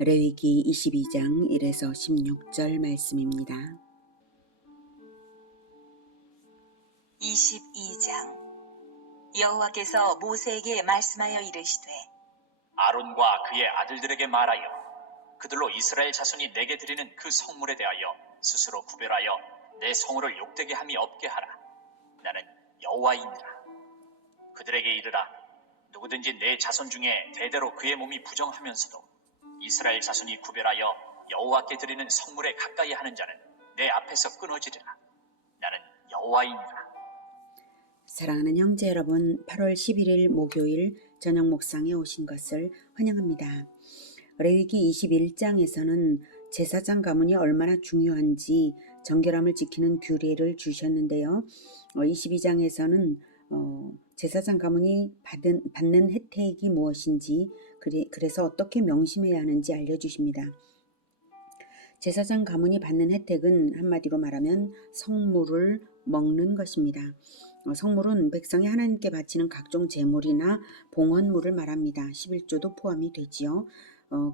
레위기 22장 1에서 16절 말씀입니다. 22장 여호와께서 모세에게 말씀하여 이르시되 아론과 그의 아들들에게 말하여 그들로 이스라엘 자손이 내게 드리는 그 성물에 대하여 스스로 구별하여 내 성호를 욕되게 함이 없게 하라. 나는 여호와이니라. 그들에게 이르라. 누구든지 내 자손 중에 대대로 그의 몸이 부정하면서도 이스라엘 자손이 구별하여 여호와께 드리는 성물에 가까이 하는 자는 내 앞에서 끊어지리라. 나는 여호와이니라. 사랑하는 형제 여러분, 8월 11일 목요일 저녁 목상에 오신 것을 환영합니다. 레위기 21장에서는 제사장 가문이 얼마나 중요한지 정결함을 지키는 규례를 주셨는데요. 22장에서는 제사장 가문이 받는 혜택이 무엇인지 그래서 어떻게 명심해야 하는지 알려주십니다. 제사장 가문이 받는 혜택은 한마디로 말하면 성물을 먹는 것입니다. 성물은 백성이 하나님께 바치는 각종 제물이나 봉헌물을 말합니다. 11조도 포함이 되지요.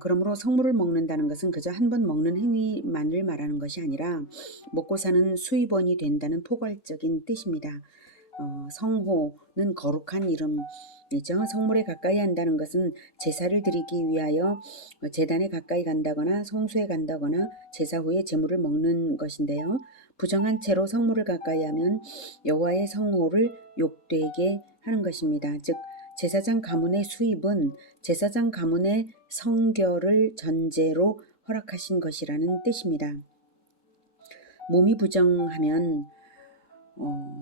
그러므로 성물을 먹는다는 것은 그저 한 번 먹는 행위만을 말하는 것이 아니라 먹고 사는 수입원이 된다는 포괄적인 뜻입니다. 성호는 거룩한 이름이죠. 성물에 가까이 한다는 것은 제사를 드리기 위하여 제단에 가까이 간다거나 성소에 간다거나 제사 후에 제물을 먹는 것인데요. 부정한 채로 성물을 가까이 하면 여호와의 성호를 욕되게 하는 것입니다. 즉 제사장 가문의 수입은 제사장 가문의 성결을 전제로 허락하신 것이라는 뜻입니다. 몸이 부정하면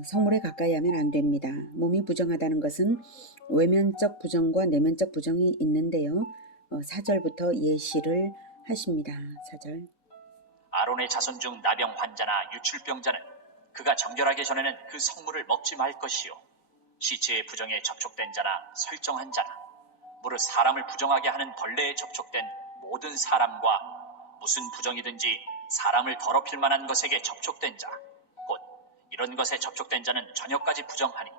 성물에 가까이 하면 안 됩니다. 몸이 부정하다는 것은 외면적 부정과 내면적 부정이 있는데요. 4절부터 예시를 하십니다. 4절. 아론의 자손 중 나병 환자나 유출병자는 그가 정결하기 전에는 그 성물을 먹지 말 것이요. 시체의 부정에 접촉된 자나 설정한 자나 무릇 사람을 부정하게 하는 벌레에 접촉된 모든 사람과 무슨 부정이든지 사람을 더럽힐 만한 것에게 접촉된 자 곧 이런 것에 접촉된 자는 저녁까지 부정하니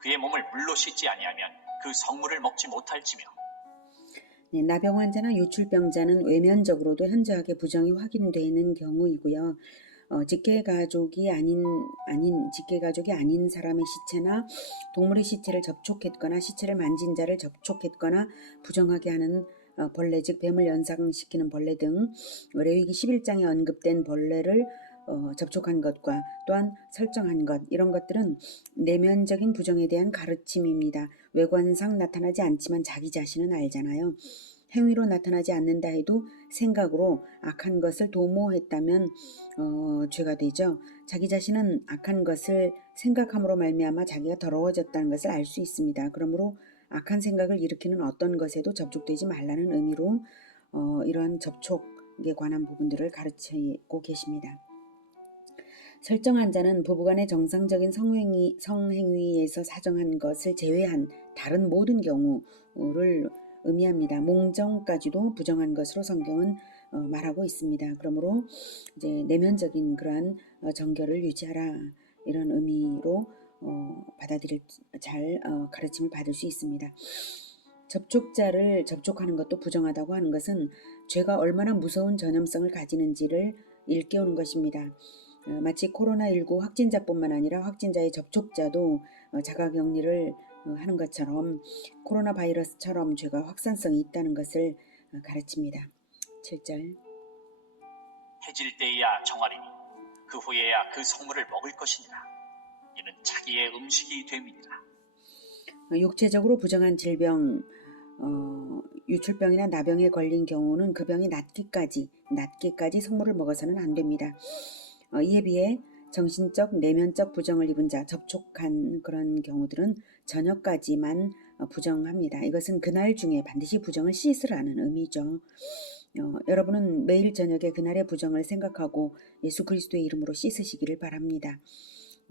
그의 몸을 물로 씻지 아니하면 그 성물을 먹지 못할지며. 네, 나병 환자나 유출병자는 외면적으로도 현저하게 부정이 확인되는 경우이고요. 직계가족이 아닌 사람의 시체나 동물의 시체를 접촉했거나 시체를 만진 자를 접촉했거나 부정하게 하는 벌레, 즉 뱀을 연상시키는 벌레 등 레위기 11장에 언급된 벌레를 접촉한 것과 또한 설정한 것, 이런 것들은 내면적인 부정에 대한 가르침입니다. 외관상 나타나지 않지만 자기 자신은 알잖아요. 행위로 나타나지 않는다 해도 생각으로 악한 것을 도모했다면 죄가 되죠. 자기 자신은 악한 것을 생각함으로 말미암아 자기가 더러워졌다는 것을 알 수 있습니다. 그러므로 악한 생각을 일으키는 어떤 것에도 접촉되지 말라는 의미로 이러한 접촉에 관한 부분들을 가르치고 계십니다. 설정한 자는 부부간의 정상적인 성행위에서 사정한 것을 제외한 다른 모든 경우를 의미합니다. 몽정까지도 부정한 것으로 성경은 말하고 있습니다. 그러므로 이제 내면적인 그러한 정결을 유지하라, 이런 의미로 가르침을 받을 수 있습니다. 접촉자를 접촉하는 것도 부정하다고 하는 것은 죄가 얼마나 무서운 전염성을 가지는지를 일깨우는 것입니다. 마치 코로나19 확진자뿐만 아니라 확진자의 접촉자도 자가격리를 하는 것처럼 코로나 바이러스처럼 죄가 확산성이 있다는 것을 가르칩니다. 7절. 해질 때에야 정하리니 그 후에야 그 성물을 먹을 것이니라. 이는 자기의 음식이 됨이니라. 육체적으로 부정한 질병, 유출병이나 나병에 걸린 경우는 그 병이 낫기까지 성물을 먹어서는 안 됩니다. 이에 비해 정신적, 내면적 부정을 입은 자, 접촉한 그런 경우들은 저녁까지만 부정합니다. 이것은 그날 중에 반드시 부정을 씻으라는 의미죠. 여러분은 매일 저녁에 그날의 부정을 생각하고 예수 그리스도의 이름으로 씻으시기를 바랍니다.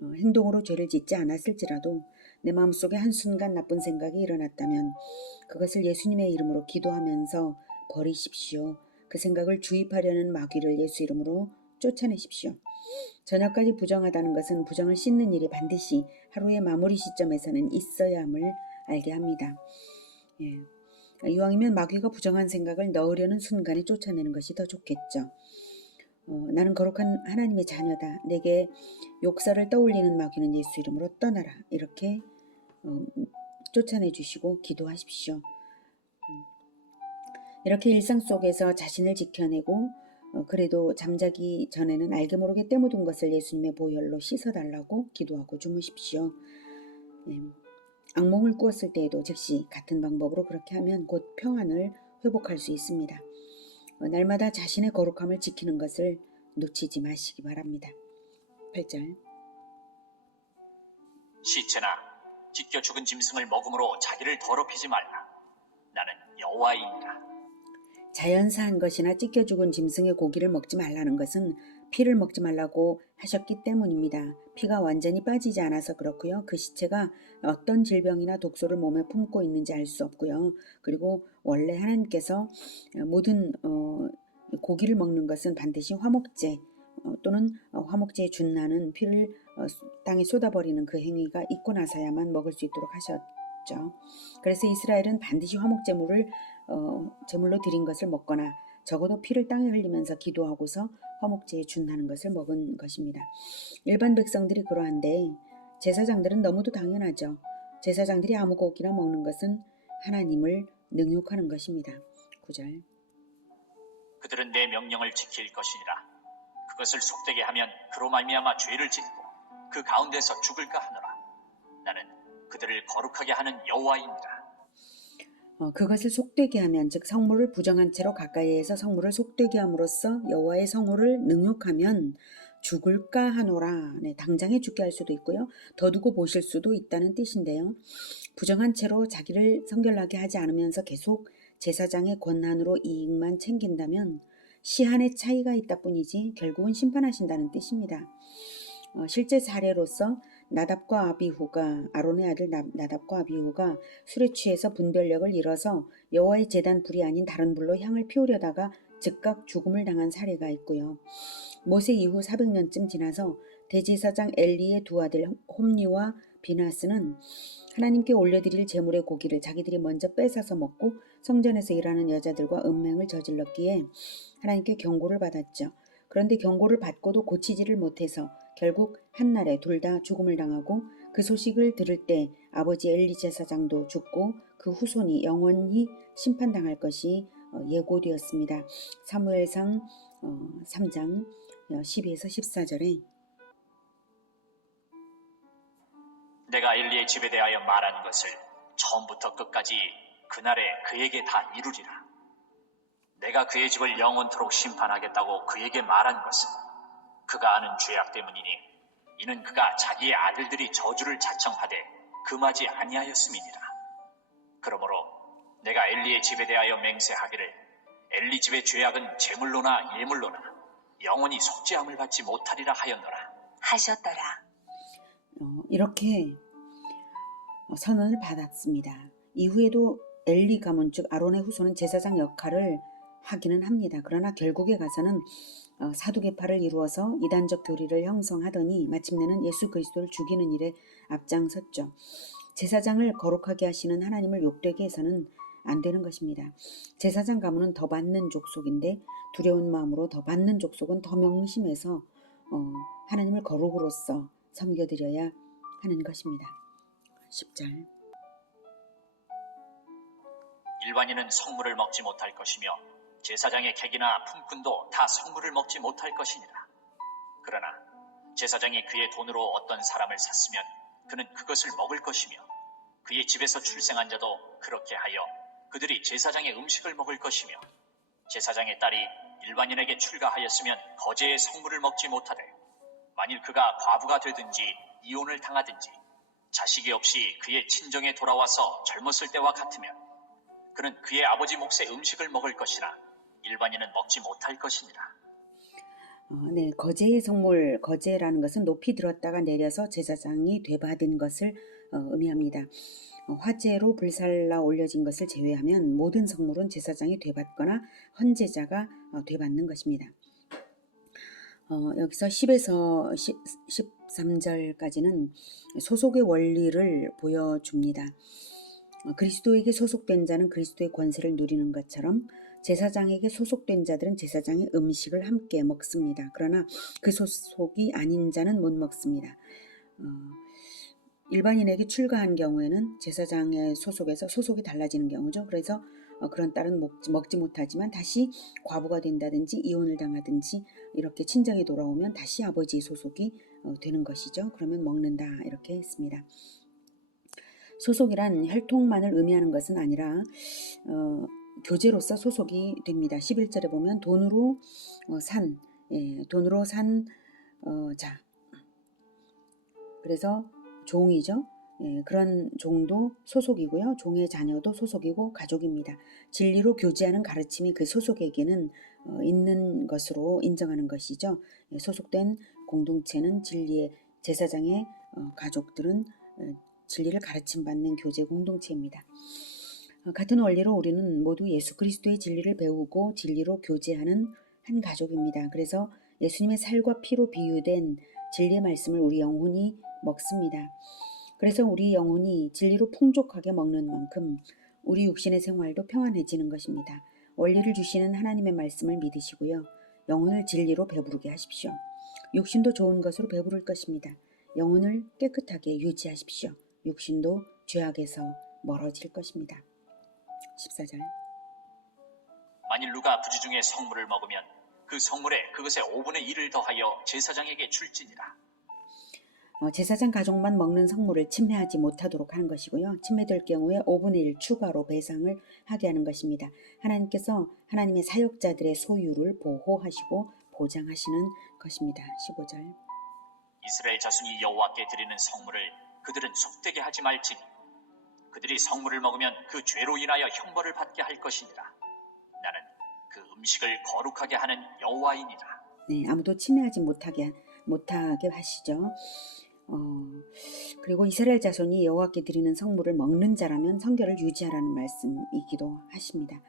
행동으로 죄를 짓지 않았을지라도 내 마음속에 한순간 나쁜 생각이 일어났다면 그것을 예수님의 이름으로 기도하면서 버리십시오. 그 생각을 주입하려는 마귀를 예수 이름으로 쫓아내십시오. 저녁까지 부정하다는 것은 부정을 씻는 일이 반드시 하루의 마무리 시점에서는 있어야 함을 알게 합니다. 이왕이면 마귀가 부정한 생각을 넣으려는 순간에 쫓아내는 것이 더 좋겠죠. 나는 거룩한 하나님의 자녀다. 내게 욕설을 떠올리는 마귀는 예수 이름으로 떠나라. 이렇게 쫓아내 주시고 기도하십시오. 이렇게 일상 속에서 자신을 지켜내고 그래도 잠자기 전에는 알게 모르게 때묻은 것을 예수님의 보혈로 씻어달라고 기도하고 주무십시오. 악몽을 꾸었을 때에도 즉시 같은 방법으로 그렇게 하면 곧 평안을 회복할 수 있습니다. 날마다 자신의 거룩함을 지키는 것을 놓치지 마시기 바랍니다. 8절. 시체나 찢겨 죽은 짐승을 먹음으로 자기를 더럽히지 말라. 나는 여호와이니라. 자연사한 것이나 찢겨 죽은 짐승의 고기를 먹지 말라는 것은 피를 먹지 말라고 하셨기 때문입니다. 피가 완전히 빠지지 않아서 그렇고요. 그 시체가 어떤 질병이나 독소를 몸에 품고 있는지 알 수 없고요. 그리고 원래 하나님께서 모든 고기를 먹는 것은 반드시 화목제 또는 화목제에 준나는 피를 땅에 쏟아버리는 그 행위가 있고 나서야만 먹을 수 있도록 하셨죠. 그래서 이스라엘은 반드시 화목제물을 제물로 드린 것을 먹거나 적어도 피를 땅에 흘리면서 기도하고서 화목제에 준하는 것을 먹은 것입니다. 일반 백성들이 그러한데 제사장들은 너무도 당연하죠. 제사장들이 아무 고기나 먹는 것은 하나님을 능욕하는 것입니다. 9절. 그들은 내 명령을 지킬 것이니라. 그것을 속되게 하면 그로 말미암아 죄를 짓고 그 가운데서 죽을까 하노라. 나는 그들을 거룩하게 하는 여호와이니라. 그것을 속되게 하면 즉 성물을 부정한 채로 가까이에서 성물을 속되게 함으로써 여호와의 성호를 능욕하면 죽을까 하노라. 네, 당장에 죽게 할 수도 있고요. 더 두고 보실 수도 있다는 뜻인데요. 부정한 채로 자기를 성결하게 하지 않으면서 계속 제사장의 권한으로 이익만 챙긴다면 시한의 차이가 있다 뿐이지 결국은 심판하신다는 뜻입니다. 실제 사례로서 나답과 아비후가 아론의 아들 나답과 아비후가 술에 취해서 분별력을 잃어서 여호와의 제단 불이 아닌 다른 불로 향을 피우려다가 즉각 죽음을 당한 사례가 있고요. 모세 이후 400년쯤 지나서 대제사장 엘리의 두 아들 홈리와 비나스는 하나님께 올려드릴 제물의 고기를 자기들이 먼저 뺏어서 먹고 성전에서 일하는 여자들과 음행을 저질렀기에 하나님께 경고를 받았죠. 그런데 경고를 받고도 고치지를 못해서 결국 한날에 둘 다 죽음을 당하고 그 소식을 들을 때 아버지 엘리 제사장도 죽고 그 후손이 영원히 심판당할 것이 예고되었습니다. 사무엘상 3장 12에서 14절에 내가 엘리의 집에 대하여 말한 것을 처음부터 끝까지 그날에 그에게 다 이루리라. 내가 그의 집을 영원토록 심판하겠다고 그에게 말한 것은 그가 아는 죄악 때문이니 이는 그가 자기의 아들들이 저주를 자청하되 금하지 아니하였음이니라. 그러므로 내가 엘리의 집에 대하여 맹세하기를 엘리 집의 죄악은 제물로나 예물로나 영원히 속죄함을 받지 못하리라 하였노라. 하셨더라. 이렇게 선언을 받았습니다. 이후에도 엘리 가문 즉 아론의 후손은 제사장 역할을 하기는 합니다. 그러나 결국에 가서는 사두개파를 이루어서 이단적 교리를 형성하더니 마침내는 예수 그리스도를 죽이는 일에 앞장섰죠. 제사장을 거룩하게 하시는 하나님을 욕되게 해서는 안 되는 것입니다. 제사장 가문은 더 받는 족속인데 두려운 마음으로 더 받는 족속은 더 명심해서 하나님을 거룩으로서 섬겨드려야 하는 것입니다. 10절. 일반인은 성물을 먹지 못할 것이며 제사장의 객이나 품꾼도 다 성물을 먹지 못할 것이니라. 그러나 제사장이 그의 돈으로 어떤 사람을 샀으면 그는 그것을 먹을 것이며 그의 집에서 출생한 자도 그렇게 하여 그들이 제사장의 음식을 먹을 것이며 제사장의 딸이 일반인에게 출가하였으면 거제의 성물을 먹지 못하되 만일 그가 과부가 되든지 이혼을 당하든지 자식이 없이 그의 친정에 돌아와서 젊었을 때와 같으면 그는 그의 아버지 몫의 음식을 먹을 것이나 일반인은 먹지 못할 것이니라. 네, 거제의 성물, 거제라는 것은 높이 들었다가 내려서 제사장이 되받은 것을 의미합니다. 화제로 불살라 올려진 것을 제외하면 모든 성물은 제사장이 되받거나 헌제자가 되받는 것입니다. 여기서 10에서 13절까지는 소속의 원리를 보여줍니다. 그리스도에게 소속된 자는 그리스도의 권세를 누리는 것처럼 제사장에게 소속된 자들은 제사장의 음식을 함께 먹습니다. 그러나 그 소속이 아닌 자는 못 먹습니다. 일반인에게 출가한 경우에는 제사장의 소속에서 소속이 달라지는 경우죠. 그래서 그런 딸은 먹지 못하지만 다시 과부가 된다든지 이혼을 당하든지 이렇게 친정에 돌아오면 다시 아버지의 소속이 되는 것이죠. 그러면 먹는다 이렇게 했습니다. 소속이란 혈통만을 의미하는 것은 아니라 교제로서 소속이 됩니다. 11절에 보면 돈으로 산 자, 그래서 종이죠. 그런 종도 소속이고요. 종의 자녀도 소속이고 가족입니다. 진리로 교제하는 가르침이 그 소속에게는 있는 것으로 인정하는 것이죠. 소속된 공동체는 진리의 제사장의 가족들은 진리를 가르침받는 교제 공동체입니다. 같은 원리로 우리는 모두 예수 그리스도의 진리를 배우고 진리로 교제하는 한 가족입니다. 그래서 예수님의 살과 피로 비유된 진리의 말씀을 우리 영혼이 먹습니다. 그래서 우리 영혼이 진리로 풍족하게 먹는 만큼 우리 육신의 생활도 평안해지는 것입니다. 원리를 주시는 하나님의 말씀을 믿으시고요. 영혼을 진리로 배부르게 하십시오. 육신도 좋은 것으로 배부를 것입니다. 영혼을 깨끗하게 유지하십시오. 육신도 죄악에서 멀어질 것입니다. 14절. 만일 누가 부지 중에 성물을 먹으면 그 성물에 그것의 5분의 1을 더하여 제사장에게 줄지니라. 제사장 가족만 먹는 성물을 침해하지 못하도록 하는 것이고요. 침해될 경우에 5분의 1 추가로 배상을 하게 하는 것입니다. 하나님께서 하나님의 사역자들의 소유를 보호하시고 보장하시는 것입니다. 15절. 이스라엘 자손이 여호와께 드리는 성물을 그들은 속되게 하지 말지니 그들이 성물을 먹으면 그 죄로 인하여 형벌을 받게 할 것이니라. 나는 그 음식을 거룩하게 하는 여호와이니라. 네, 아무도 침해하지 못하게 하시죠. 그리고 이스라엘 자손이 여호와께 드리는 성물을 먹는 자라면 성결을 유지하라는 말씀이기도 하십니다.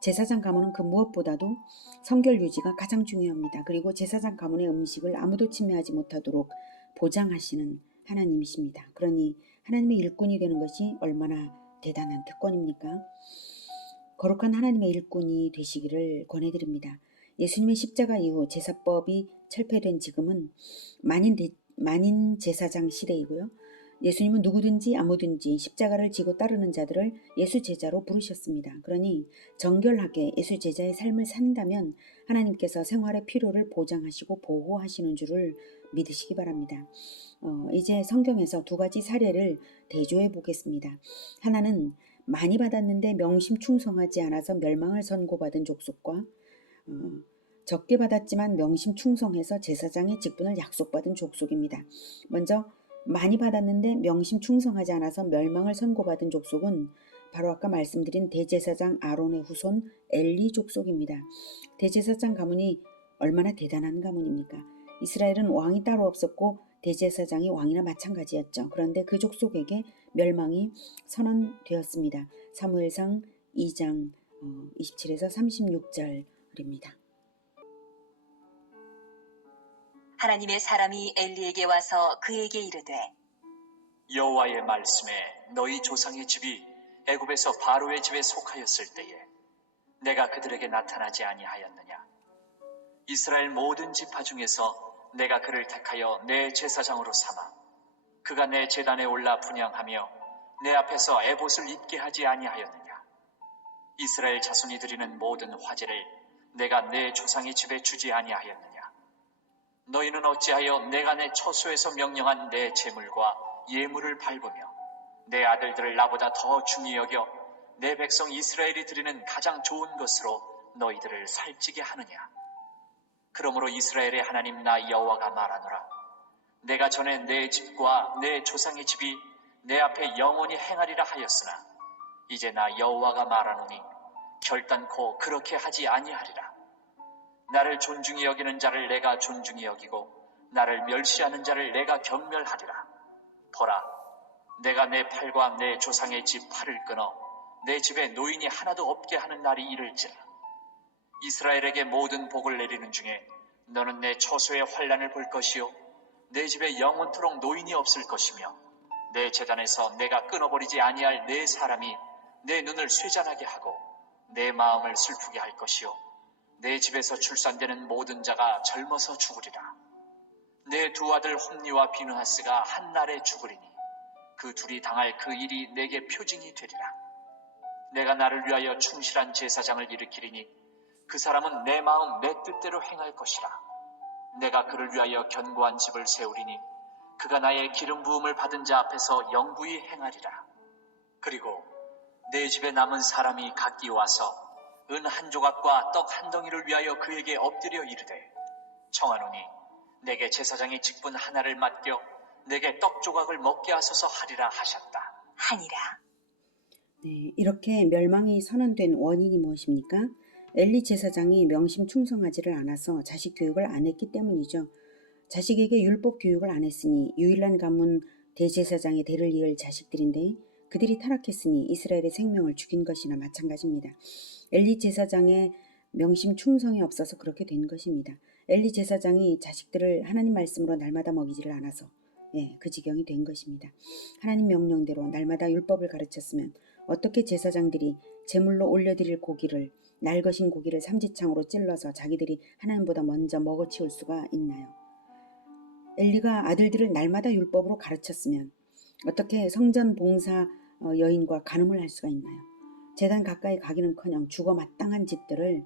제사장 가문은 그 무엇보다도 성결 유지가 가장 중요합니다. 그리고 제사장 가문의 음식을 아무도 침해하지 못하도록 보장하시는 하나님이십니다. 그러니 하나님의 일꾼이 되는 것이 얼마나 대단한 특권입니까? 거룩한 하나님의 일꾼이 되시기를 권해드립니다. 예수님의 십자가 이후 제사법이 철폐된 지금은 만인 제사장 시대이고요. 예수님은 누구든지 아무든지 십자가를 지고 따르는 자들을 예수 제자로 부르셨습니다. 그러니 정결하게 예수 제자의 삶을 산다면 하나님께서 생활의 필요를 보장하시고 보호하시는 줄을 믿으시기 바랍니다. 이제 성경에서 두 가지 사례를 대조해 보겠습니다. 하나는 많이 받았는데 명심 충성하지 않아서 멸망을 선고받은 족속과 적게 받았지만 명심 충성해서 제사장의 직분을 약속받은 족속입니다. 먼저 많이 받았는데 명심 충성하지 않아서 멸망을 선고받은 족속은 바로 아까 말씀드린 대제사장 아론의 후손 엘리 족속입니다. 대제사장 가문이 얼마나 대단한 가문입니까? 이스라엘은 왕이 따로 없었고 대제사장이 왕이나 마찬가지였죠. 그런데 그 족속에게 멸망이 선언되었습니다. 사무엘상 2장 27에서 36절입니다. 하나님의 사람이 엘리에게 와서 그에게 이르되 여호와의 말씀에 너희 조상의 집이 애굽에서 바로의 집에 속하였을 때에 내가 그들에게 나타나지 아니하였느냐. 이스라엘 모든 지파 중에서 내가 그를 택하여 내 제사장으로 삼아 그가 내 제단에 올라 분향하며 내 앞에서 에봇을 입게 하지 아니하였느냐. 이스라엘 자손이 드리는 모든 화제를 내가 내 조상의 집에 주지 아니하였느냐. 너희는 어찌하여 내가 내 처소에서 명령한 내 제물과 예물을 밟으며 내 아들들을 나보다 더 중히 여겨 내 백성 이스라엘이 드리는 가장 좋은 것으로 너희들을 살찌게 하느냐. 그러므로 이스라엘의 하나님 나 여호와가 말하노라. 내가 전에 내 집과 내 조상의 집이 내 앞에 영원히 행하리라 하였으나 이제 나 여호와가 말하노니 결단코 그렇게 하지 아니하리라. 나를 존중히 여기는 자를 내가 존중히 여기고 나를 멸시하는 자를 내가 경멸하리라. 보라, 내가 내 팔과 내 조상의 집 팔을 끊어 내 집에 노인이 하나도 없게 하는 날이 이를지라. 이스라엘에게 모든 복을 내리는 중에 너는 내 처소의 환난을 볼 것이요 내 집에 영원토록 노인이 없을 것이며 내 제단에서 내가 끊어버리지 아니할 내 사람이 내 눈을 쇠잔하게 하고 내 마음을 슬프게 할 것이요 내 집에서 출산되는 모든 자가 젊어서 죽으리라. 내 두 아들 홈리와 비느하스가 한날에 죽으리니 그 둘이 당할 그 일이 내게 표징이 되리라. 내가 나를 위하여 충실한 제사장을 일으키리니 그 사람은 내 마음 내 뜻대로 행할 것이라. 내가 그를 위하여 견고한 집을 세우리니 그가 나의 기름 부음을 받은 자 앞에서 영구히 행하리라. 그리고 내 집에 남은 사람이 각기 와서 은 한 조각과 떡 한 덩이를 위하여 그에게 엎드려 이르되 청하노니 내게 제사장의 직분 하나를 맡겨 내게 떡 조각을 먹게 하소서 하리라 하셨다. 하니라. 네, 이렇게 멸망이 선언된 원인이 무엇입니까? 엘리 제사장이 명심 충성하지를 않아서 자식 교육을 안 했기 때문이죠. 자식에게 율법 교육을 안 했으니 유일한 가문 대제사장의 대를 이을 자식들인데 그들이 타락했으니 이스라엘의 생명을 죽인 것이나 마찬가지입니다. 엘리 제사장의 명심 충성이 없어서 그렇게 된 것입니다. 엘리 제사장이 자식들을 하나님 말씀으로 날마다 먹이지를 않아서 그 지경이 된 것입니다. 하나님 명령대로 날마다 율법을 가르쳤으면 어떻게 제사장들이 제물로 올려드릴 고기를 날것인 고기를 삼지창으로 찔러서 자기들이 하나님보다 먼저 먹어치울 수가 있나요? 엘리가 아들들을 날마다 율법으로 가르쳤으면 어떻게 성전 봉사 여인과 간음을 할 수가 있나요? 제단 가까이 가기는커녕 죽어 마땅한 짓들을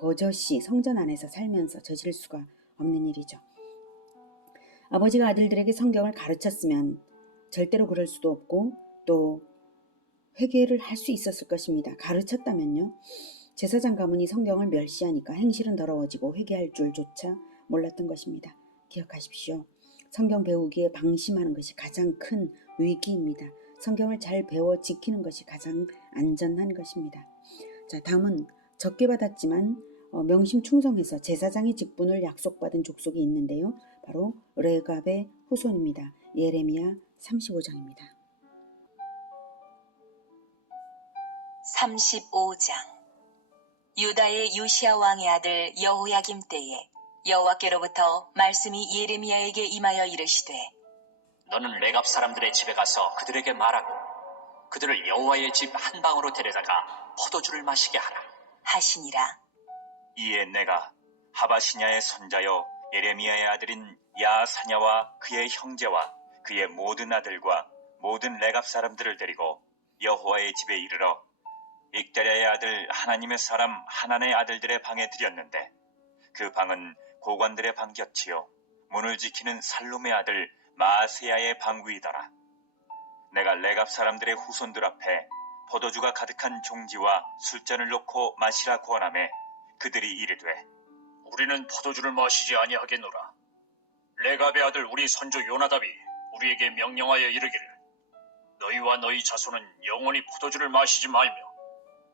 버젓이 성전 안에서 살면서 저지를 수가 없는 일이죠. 아버지가 아들들에게 성경을 가르쳤으면 절대로 그럴 수도 없고 또 회개를 할 수 있었을 것입니다. 가르쳤다면요. 제사장 가문이 성경을 멸시하니까 행실은 더러워지고 회개할 줄조차 몰랐던 것입니다. 기억하십시오. 성경 배우기에 방심하는 것이 가장 큰 위기입니다. 성경을 잘 배워 지키는 것이 가장 안전한 것입니다. 자, 다음은 적게 받았지만 명심 충성해서 제사장의 직분을 약속받은 족속이 있는데요. 바로 레갑의 후손입니다. 예레미야 35장입니다. 35장. 유다의 요시야 왕의 아들 여호야김 때에 여호와께로부터 말씀이 예레미야에게 임하여 이르시되 너는 레갑 사람들의 집에 가서 그들에게 말하고 그들을 여호와의 집 한 방으로 데려다가 포도주를 마시게 하라 하시니라. 이에 내가 하바시냐의 손자여 예레미야의 아들인 야사냐와 그의 형제와 그의 모든 아들과 모든 레갑 사람들을 데리고 여호와의 집에 이르러 익다랴의 아들 하나님의 사람 하난의 아들들의 방에 들였는데 그 방은 고관들의 방 곁이요 문을 지키는 살룸의 아들 마아세야의 방 위더라. 내가 레갑 사람들의 후손들 앞에 포도주가 가득한 종지와 술잔을 놓고 마시라 권하매 그들이 이르되 우리는 포도주를 마시지 아니하겠노라. 레갑의 아들 우리 선조 요나답이 우리에게 명령하여 이르기를 너희와 너희 자손은 영원히 포도주를 마시지 말며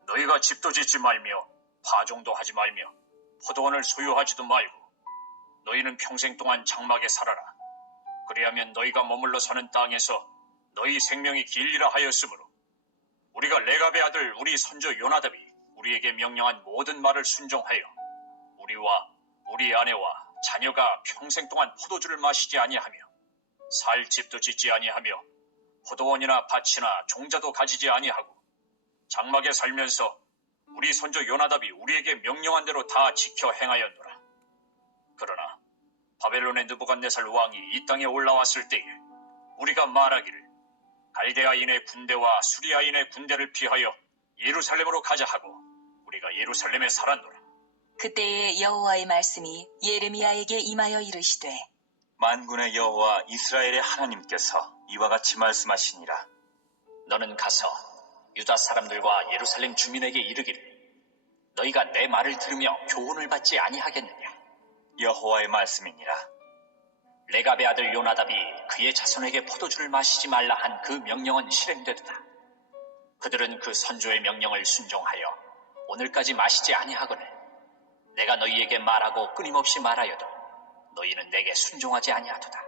너희가 집도 짓지 말며 파종도 하지 말며 포도원을 소유하지도 말고 너희는 평생 동안 장막에 살아라. 그리하면 너희가 머물러 사는 땅에서 너희 생명이 길리라 하였으므로 우리가 레갑의 아들 우리 선조 요나답이 우리에게 명령한 모든 말을 순종하여 우리와 우리 아내와 자녀가 평생 동안 포도주를 마시지 아니하며 살 집도 짓지 아니하며 포도원이나 밭이나 종자도 가지지 아니하고 장막에 살면서 우리 선조 요나답이 우리에게 명령한 대로 다 지켜 행하였노라. 그러나 바벨론의 느부갓네살 왕이 이 땅에 올라왔을 때에 우리가 말하기를 갈대아인의 군대와 수리아인의 군대를 피하여 예루살렘으로 가자 하고 우리가 예루살렘에 살았노라. 그때에 여호와의 말씀이 예레미야에게 임하여 이르시되 만군의 여호와 이스라엘의 하나님께서 이와 같이 말씀하시니라. 너는 가서 유다 사람들과 예루살렘 주민에게 이르기를 너희가 내 말을 들으며 교훈을 받지 아니하겠느냐. 여호와의 말씀이니라. 레갑의 아들 요나답이 그의 자손에게 포도주를 마시지 말라 한 그 명령은 실행되도다. 그들은 그 선조의 명령을 순종하여 오늘까지 마시지 아니하거늘 내가 너희에게 말하고 끊임없이 말하여도 너희는 내게 순종하지 아니하도다.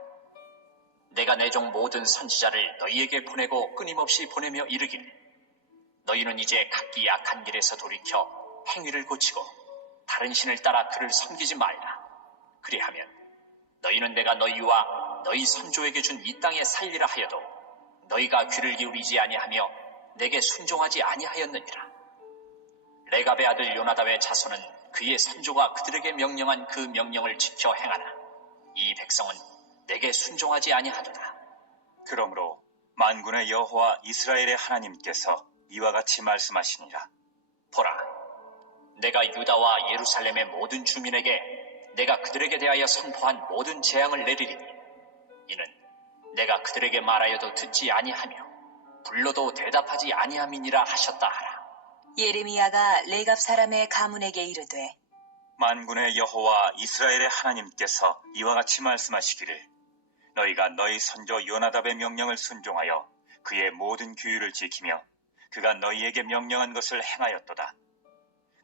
내가 내 종 모든 선지자를 너희에게 보내고 끊임없이 보내며 이르기를 너희는 이제 각기 악한 길에서 돌이켜 행위를 고치고 다른 신을 따라 그를 섬기지 말라. 그리하면 너희는 내가 너희와 너희 선조에게 준 이 땅에 살리라 하여도 너희가 귀를 기울이지 아니하며 내게 순종하지 아니하였느니라. 레갑의 아들 요나답의 자손은 그의 선조가 그들에게 명령한 그 명령을 지켜 행하나 이 백성은 내게 순종하지 아니하도다. 그러므로 만군의 여호와 이스라엘의 하나님께서 이와 같이 말씀하시니라. 보라, 내가 유다와 예루살렘의 모든 주민에게 내가 그들에게 대하여 선포한 모든 재앙을 내리리니 이는 내가 그들에게 말하여도 듣지 아니하며 불러도 대답하지 아니함이니라 하셨다 하라. 예레미야가 레갑 사람의 가문에게 이르되 만군의 여호와 이스라엘의 하나님께서 이와 같이 말씀하시기를 너희가 너희 선조 요나답의 명령을 순종하여 그의 모든 규율을 지키며 그가 너희에게 명령한 것을 행하였도다.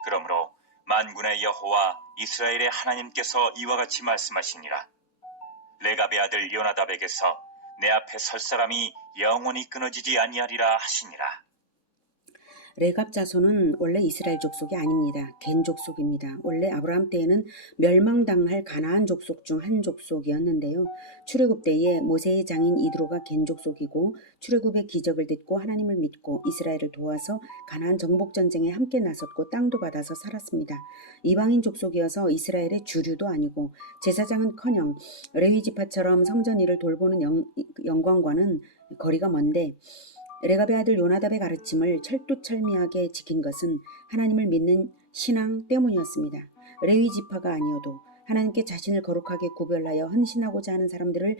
그러므로 만군의 여호와 이스라엘의 하나님께서 이와 같이 말씀하시니라. 레갑의 아들 요나답에게서 내 앞에 설 사람이 영원히 끊어지지 아니하리라 하시니라. 레갑 자손은 원래 이스라엘 족속이 아닙니다. 겐 족속입니다. 원래 아브라함 때에는 멸망당할 가나안 족속 중 한 족속이었는데요. 출애굽 때에 모세의 장인 이드로가 겐 족속이고 출애굽의 기적을 듣고 하나님을 믿고 이스라엘을 도와서 가나안 정복 전쟁에 함께 나섰고 땅도 받아서 살았습니다. 이방인 족속이어서 이스라엘의 주류도 아니고 제사장은커녕 레위 지파처럼 성전 일을 돌보는 영광과는 거리가 먼데 레갑의 아들 요나답의 가르침을 철두철미하게 지킨 것은 하나님을 믿는 신앙 때문이었습니다. 레위 지파가 아니어도 하나님께 자신을 거룩하게 구별하여 헌신하고자 하는 사람들을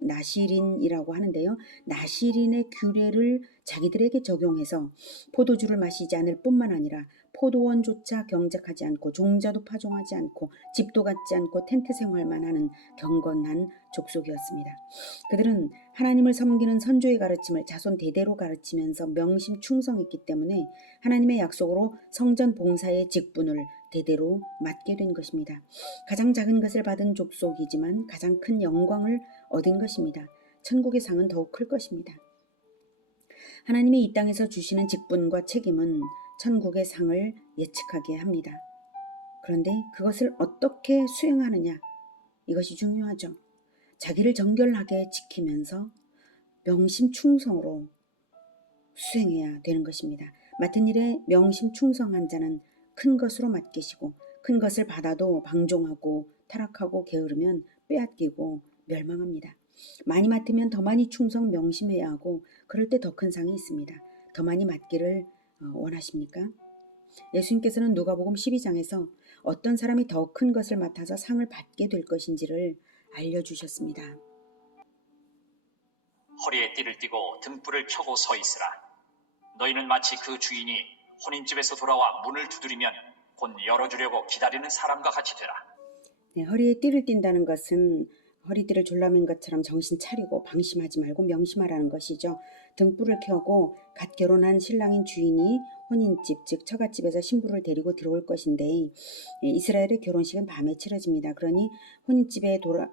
나시린이라고 하는데요. 나시린의 규례를 자기들에게 적용해서 포도주를 마시지 않을 뿐만 아니라 포도원조차 경작하지 않고 종자도 파종하지 않고 집도 갖지 않고 텐트 생활만 하는 경건한 족속이었습니다. 그들은 하나님을 섬기는 선조의 가르침을 자손 대대로 가르치면서 명심 충성했기 때문에 하나님의 약속으로 성전 봉사의 직분을 대대로 맡게 된 것입니다. 가장 작은 것을 받은 족속이지만 가장 큰 영광을 얻은 것입니다. 천국의 상은 더욱 클 것입니다. 하나님이 이 땅에서 주시는 직분과 책임은 천국의 상을 예측하게 합니다. 그런데 그것을 어떻게 수행하느냐, 이것이 중요하죠. 자기를 정결하게 지키면서 명심충성으로 수행해야 되는 것입니다. 맡은 일에 명심충성한 자는 큰 것으로 맡기시고 큰 것을 받아도 방종하고 타락하고 게으르면 빼앗기고 멸망합니다. 많이 맡으면 더 많이 충성 명심해야 하고 그럴 때 더 큰 상이 있습니다. 더 많이 맡기를 원하십니까? 예수님께서는 누가복음 12장에서 어떤 사람이 더 큰 것을 맡아서 상을 받게 될 것인지를 알려주셨습니다. 허리에 띠를 띠고 등불을 켜고 서 있으라. 너희는 마치 그 주인이 혼인집에서 돌아와 문을 두드리면 곧 열어주려고 기다리는 사람과 같이 되라. 네, 허리에 띠를 띈다는 것은 허리띠를 졸라맨 것처럼 정신 차리고 방심하지 말고 명심하라는 것이죠. 등불을 켜고 갓 결혼한 신랑인 주인이 혼인집 즉 처갓집에서 신부를 데리고 들어올 것인데 이스라엘의 결혼식은 밤에 치러집니다. 그러니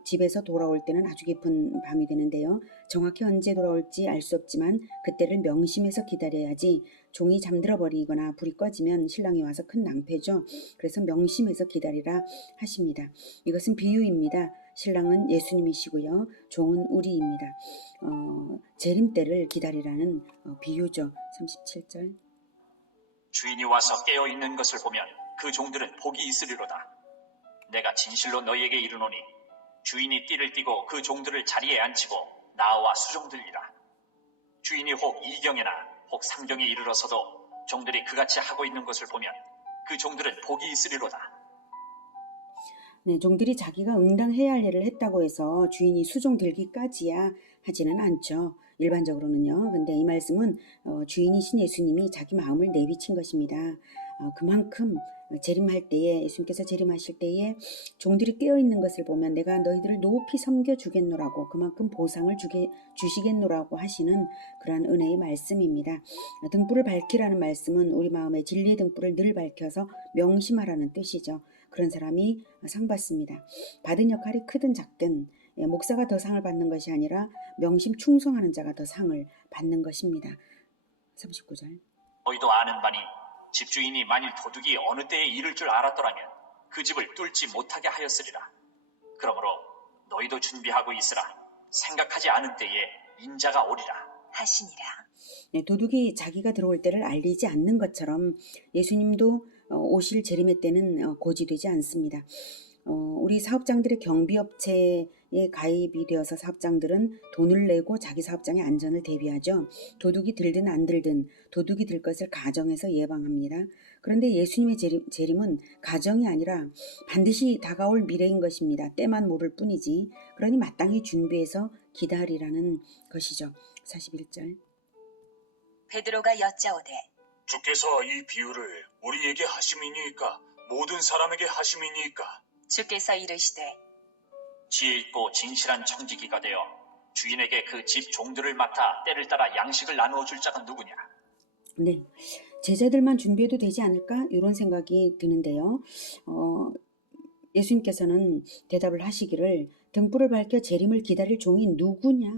집에서 돌아올 때는 아주 깊은 밤이 되는데요. 정확히 언제 돌아올지 알 수 없지만 그때를 명심해서 기다려야지 종이 잠들어 버리거나 불이 꺼지면 신랑이 와서 큰 낭패죠. 그래서 명심해서 기다리라 하십니다. 이것은 비유입니다. 신랑은 예수님이시고요. 종은 우리입니다. 재림때를 기다리라는 비유죠. 37절. 주인이 와서 깨어있는 것을 보면 그 종들은 복이 있으리로다. 내가 진실로 너희에게 이르노니 주인이 띠를 띠고 그 종들을 자리에 앉히고 나와 수종들리라. 주인이 혹 2경에나 혹 3경에 이르러서도 종들이 그같이 하고 있는 것을 보면 그 종들은 복이 있으리로다. 네, 종들이 자기가 응당해야 할 일을 했다고 해서 주인이 수종 들기까지야 하지는 않죠. 일반적으로는요. 근데 이 말씀은 주인이신 예수님이 자기 마음을 내비친 것입니다. 그만큼 재림할 때에 예수님께서 재림하실 때에 종들이 깨어있는 것을 보면 내가 너희들을 높이 섬겨주겠노라고 그만큼 보상을 주시겠노라고 하시는 그러한 은혜의 말씀입니다. 등불을 밝히라는 말씀은 우리 마음의 진리의 등불을 늘 밝혀서 명심하라는 뜻이죠. 그런 사람이 상 받습니다. 받은 역할이 크든 작든 목사가 더 상을 받는 것이 아니라 명심 충성하는 자가 더 상을 받는 것입니다. 39절. 너희도 아는 바니 집주인이 만일 도둑이 어느 때에 이를 줄 알았더라면 그 집을 뚫지 못하게 하였으리라. 그러므로 너희도 준비하고 있으라. 생각하지 않은 때에 인자가 오리라. 하시니라. 네, 도둑이 자기가 들어올 때를 알리지 않는 것처럼 예수님도 오실 재림의 때는 고지되지 않습니다. 우리 사업장들의 경비업체에 가입이 되어서 사업장들은 돈을 내고 자기 사업장의 안전을 대비하죠. 도둑이 들든 안 들든 도둑이 들 것을 가정해서 예방합니다. 그런데 예수님의 재림은 가정이 아니라 반드시 다가올 미래인 것입니다. 때만 모를 뿐이지. 그러니 마땅히 준비해서 기다리라는 것이죠. 41절. 베드로가 여짜오되 주께서 이 비유를 우리에게 하심이니까 모든 사람에게 하심이니까 주께서 이르시되 지혜 있고 진실한 청지기가 되어 주인에게 그 집 종들을 맡아 때를 따라 양식을 나누어 줄 자가 누구냐? 네, 제자들만 준비해도 되지 않을까? 이런 생각이 드는데요. 예수님께서는 대답을 하시기를 등불을 밝혀 재림을 기다릴 종이 누구냐?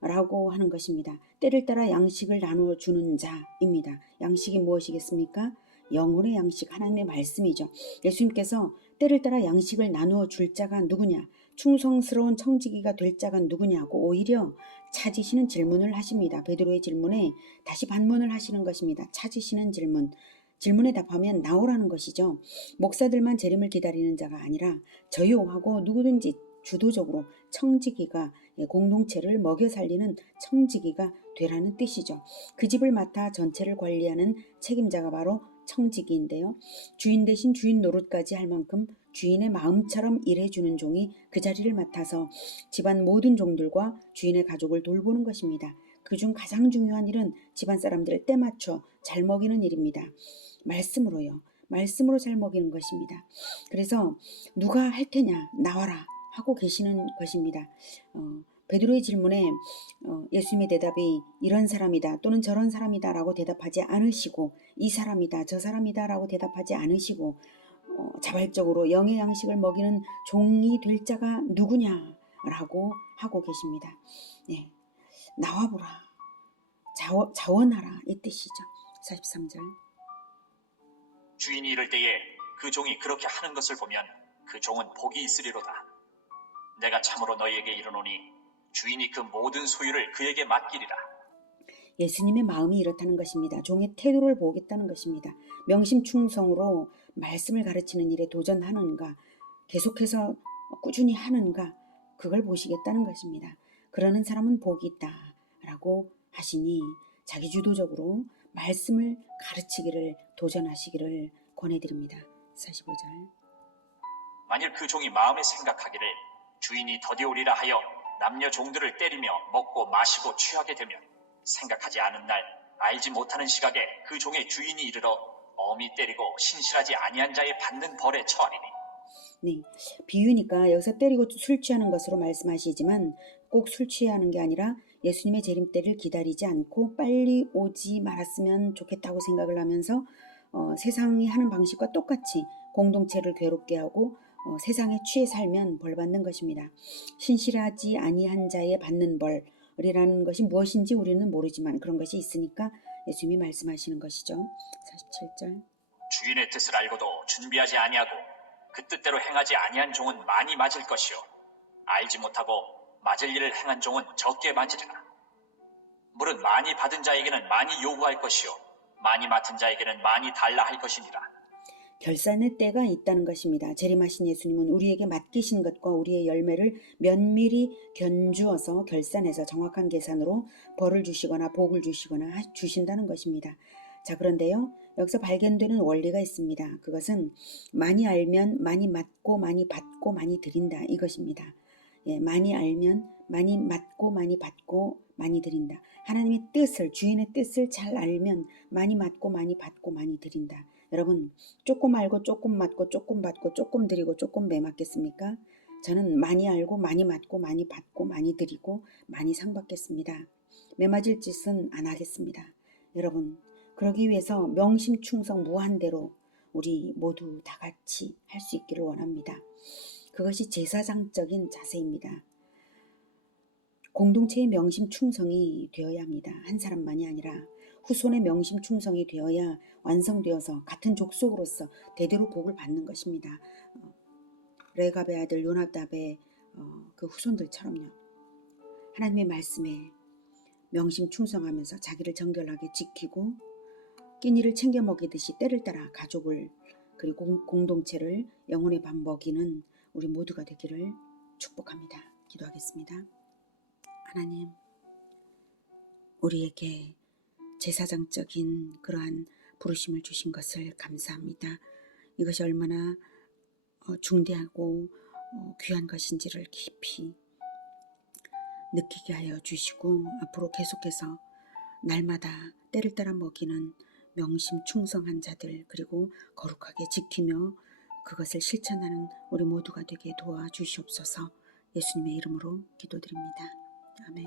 라고 하는 것입니다. 때를 따라 양식을 나누어 주는 자입니다. 양식이 무엇이겠습니까? 영혼의 양식, 하나님의 말씀이죠. 예수님께서 때를 따라 양식을 나누어 줄 자가 누구냐? 충성스러운 청지기가 될 자가 누구냐고 오히려 찾으시는 질문을 하십니다. 베드로의 질문에 다시 반문을 하시는 것입니다. 찾으시는 질문. 질문에 답하면 나오라는 것이죠. 목사들만 재림을 기다리는 자가 아니라 저요 하고 누구든지 주도적으로 청지기가 공동체를 먹여 살리는 청지기가 되라는 뜻이죠. 그 집을 맡아 전체를 관리하는 책임자가 바로 청지기인데요. 주인 대신 주인 노릇까지 할 만큼 주인의 마음처럼 일해주는 종이 그 자리를 맡아서 집안 모든 종들과 주인의 가족을 돌보는 것입니다. 그중 가장 중요한 일은 집안 사람들을 때맞춰 잘 먹이는 일입니다. 말씀으로요. 말씀으로 잘 먹이는 것입니다. 그래서 누가 할 테냐 나와라 하고 계시는 것입니다. 베드로의 질문에 예수님의 대답이 이런 사람이다 또는 저런 사람이다 라고 대답하지 않으시고 이 사람이다 저 사람이다 라고 대답하지 않으시고 자발적으로 영의 양식을 먹이는 종이 될 자가 누구냐 라고 하고 계십니다. 네, 나와보라 자원하라 이 뜻이죠. 43절. 주인이 이를 때에 그 종이 그렇게 하는 것을 보면 그 종은 복이 있으리로다. 내가 참으로 너희에게 이르노니 주인이 그 모든 소유를 그에게 맡기리라. 예수님의 마음이 이렇다는 것입니다. 종의 태도를 보겠다는 것입니다. 명심충성으로 말씀을 가르치는 일에 도전하는가, 계속해서 꾸준히 하는가, 그걸 보시겠다는 것입니다. 그러는 사람은 복이 있다라고 하시니 자기주도적으로 말씀을 가르치기를 도전하시기를 권해드립니다. 45절. 만일 그 종이 마음에 생각하기를 주인이 더디오리라 하여 남녀 종들을 때리며 먹고 마시고 취하게 되면 생각하지 않은 날 알지 못하는 시각에 그 종의 주인이 이르러 엄히 때리고 신실하지 아니한 자의 받는 벌에 처하리니. 네, 비유니까 여기서 때리고 술 취하는 것으로 말씀하시지만 꼭 술 취하는 게 아니라 예수님의 재림 때를 기다리지 않고 빨리 오지 말았으면 좋겠다고 생각을 하면서 세상이 하는 방식과 똑같이 공동체를 괴롭게 하고 세상에 취해 살면 벌 받는 것입니다. 신실하지 아니한 자에 받는 벌이라는 것이 무엇인지 우리는 모르지만 그런 것이 있으니까 예수님이 말씀하시는 것이죠. 47절. 주인의 뜻을 알고도 준비하지 아니하고 그 뜻대로 행하지 아니한 종은 많이 맞을 것이요 알지 못하고 맞을 일을 행한 종은 적게 맞으리라. 물은 많이 받은 자에게는 많이 요구할 것이요 많이 맡은 자에게는 많이 달라 할 것이니라. 결산의 때가 있다는 것입니다. 재림하신 예수님은 우리에게 맡기신 것과 우리의 열매를 면밀히 견주어서 결산해서 정확한 계산으로 벌을 주시거나 복을 주시거나 주신다는 것입니다. 자, 그런데요. 여기서 발견되는 원리가 있습니다. 그것은 많이 알면 많이 맡고 많이 받고 많이 드린다 이것입니다. 예, 많이 알면 많이 맡고 많이 받고 많이 드린다. 하나님의 뜻을 주인의 뜻을 잘 알면 많이 맡고 많이 받고 많이 드린다. 여러분 조금 알고 조금 맡고 조금 받고 조금 드리고 조금 매맞겠습니까? 저는 많이 알고 많이 맡고 많이 받고 많이 드리고 많이 상 받겠습니다. 매맞을 짓은 안 하겠습니다. 여러분 그러기 위해서 명심충성 무한대로 우리 모두 다 같이 할 수 있기를 원합니다. 그것이 제사장적인 자세입니다. 공동체의 명심충성이 되어야 합니다. 한 사람만이 아니라 후손의 명심충성이 되어야 완성되어서 같은 족속으로서 대대로 복을 받는 것입니다. 레갑의 아들 요나답의 그 후손들처럼요. 하나님의 말씀에 명심 충성하면서 자기를 정결하게 지키고 끼니를 챙겨 먹이듯이 때를 따라 가족을 그리고 공동체를 영혼의 밥 먹이는 우리 모두가 되기를 축복합니다. 기도하겠습니다. 하나님, 우리에게 제사장적인 그러한 부르심을 주신 것을 감사합니다. 이것이 얼마나 중대하고 귀한 것인지를 깊이 느끼게 하여 주시고 앞으로 계속해서 날마다 때를 따라 먹이는 명심 충성한 자들 그리고 거룩하게 지키며 그것을 실천하는 우리 모두가 되게 도와주시옵소서. 예수님의 이름으로 기도드립니다. 아멘.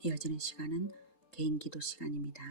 이어지는 시간은 개인 기도 시간입니다.